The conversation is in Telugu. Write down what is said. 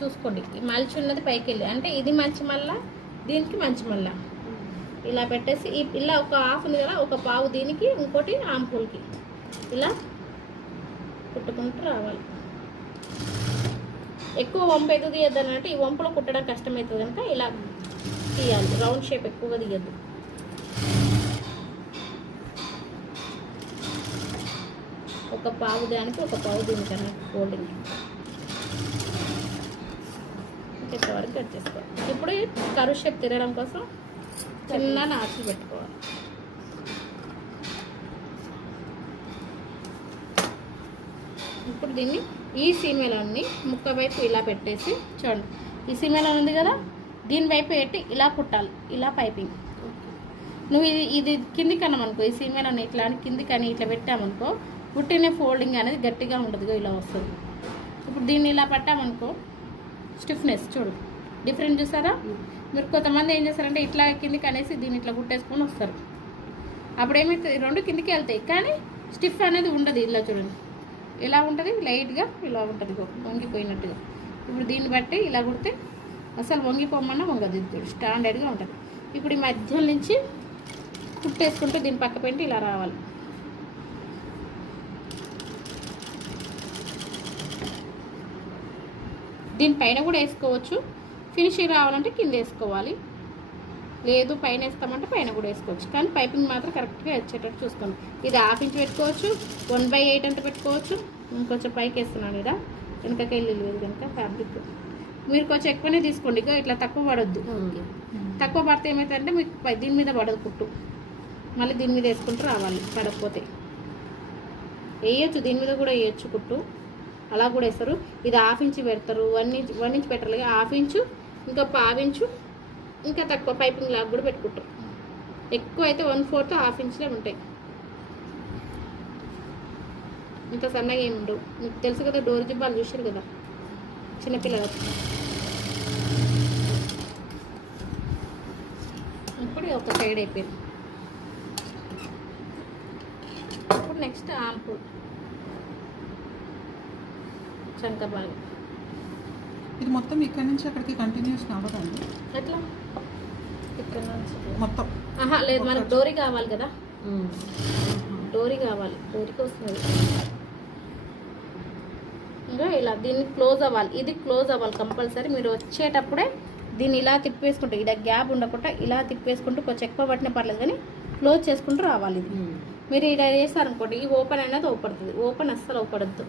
చూసుకోండి. ఈ మలిచి ఉన్నది పైకి వెళ్ళి అంటే ఇది మంచి మళ్ళా దీనికి మంచి మళ్ళా ఇలా పెట్టేసి ఇలా ఒక హాఫ్ ఉంది కదా, ఒక పావు దీనికి ఇంకోటి ఆంపూల్కి ఇలా కుట్టుకుంటూ రావాలి. ఎక్కువ వంపు ఎదుగు తీయద్దని అంటే ఈ వంపులో కుట్టడం కష్టమవుతుంది కనుక ఇలా తీయాలి. రౌండ్ షేప్ ఎక్కువగా తీయద్దు. ఒక పావు దానికి ఒక పావు దీనికి అన్నట్టు ఫోల్డింగ్ ఇంతవరకు కట్ చేసుకోవాలి. ఇప్పుడు కరువు షేప్ తిరగడం కోసం చిన్న నాచులు పెట్టుకోవాలి. ఇప్పుడు దీన్ని ఈ సీమెలోని ముక్క వైపు ఇలా పెట్టేసి చూడండి, ఈ సీమెలో ఉంది కదా దీని వైపు పెట్టి ఇలా కుట్టాలి. ఇలా పైపింగ్ నువ్వు ఇది కిందికి అన్నామనుకో, ఈ సీమెలోని ఇట్లా అని కిందికి అని ఇట్లా పెట్టామనుకో పుట్టిన ఫోల్డింగ్ అనేది గట్టిగా ఉంటుంది, ఇలా వస్తుంది. ఇప్పుడు దీన్ని ఇలా పట్టామనుకో స్టిఫ్నెస్ చూడు డిఫరెంట్ చూసారా. మీరు కొంతమంది ఏం చేస్తారంటే ఇట్లా కిందికి అనేసి దీన్ని ఇట్లా కుట్టేసుకొని వస్తారు. అప్పుడు ఏమైతే రెండు కిందికి వెళ్తాయి కానీ స్టిఫ్ అనేది ఉండదు. ఇలా చూడండి ఇలా ఉంటుంది, లైట్గా ఇలా ఉంటుంది వంగిపోయినట్టుగా. ఇప్పుడు దీన్ని బట్టి ఇలా కుడితే అసలు వంగిపోమన్నా వంగదు, చూడు స్టాండర్డ్గా ఉంటుంది. ఇప్పుడు ఈ మధ్య నుంచి కుట్టేసుకుంటే దీని పక్క పెట్టి ఇలా రావాలి. దీనిపైన కూడా వేసుకోవచ్చు. ఫినిషింగ్ రావాలంటే కింద వేసుకోవాలి, లేదు పైన వేస్తామంటే పైన కూడా వేసుకోవచ్చు. కానీ పైపింగ్ మాత్రం కరెక్ట్గా వచ్చేటట్టు చూసుకోండి. ఇది 1/2 ఇంచ్ పెట్టుకోవచ్చు, 1/8 అంటే పెట్టుకోవచ్చు. ఇంకొంచెం పైకి వేస్తున్నాను ఇలా వెనకకి వెళ్ళి లేదు కనుక ఫ్యాబ్రిక్ మీరు కొంచెం ఎక్కువనే తీసుకోండి. ఇట్లా తక్కువ పడొద్దు. తక్కువ పడితే ఏమవుతుందంటే మీకు దీని మీద పడదు కుట్టు, మళ్ళీ దీని మీద వేసుకుంటూ రావాలి. పడకపోతే వేయచ్చు, దీని మీద కూడా వేయచ్చు కుట్టు, అలా కూడా వేస్తారు. ఇది 1/2 ఇంచ్ పెడతారు, 1 ఇంచ్ పెట్టారు. 1/2 ఇంచు ఇంకా 1/2 ఇంచు ఇంకా తక్కువ పైపింగ్ లాగా కూడా పెట్టుకుంటారు. ఎక్కువ అయితే 1/4 1/2 ఇంచ్లే ఉంటాయి. ఇంత సన్నగా ఏమి ఉండవు. మీకు తెలుసు కదా డోర్ జిబ్బాలు చూసారు కదా చిన్నపిల్లలకు. ఇప్పుడు ఒక సైడ్ అయిపోయింది. ఇప్పుడు నెక్స్ట్ ఆంపూల్ చంక బాగా ఇది మొత్తం ఇక్కడ నుంచి అక్కడికి కంటిన్యూస్ అవ్వదండి. ఎట్లా ఇక్కడ నుంచి మొత్తం లేదు, మనకు డోరీ కావాలి కదా, డోరీ కావాలి, డోరీకి వస్తుంది. ఇంకా ఇలా దీన్ని క్లోజ్ అవ్వాలి, ఇది క్లోజ్ అవ్వాలి కంపల్సరీ. మీరు వచ్చేటప్పుడే దీన్ని ఇలా తిప్పేసుకుంటూ ఇలా గ్యాప్ ఉండకుండా ఇలా తిప్పేసుకుంటూ కొంచెం ఎక్కువ పట్టిన పర్లేదు కానీ క్లోజ్ చేసుకుంటూ రావాలి. ఇది మీరు ఇలా చేస్తారనుకోండి ఈ ఓపెన్ అనేది ఓపడుతుంది. ఓపెన్ అస్సలు ఓపడద్దు.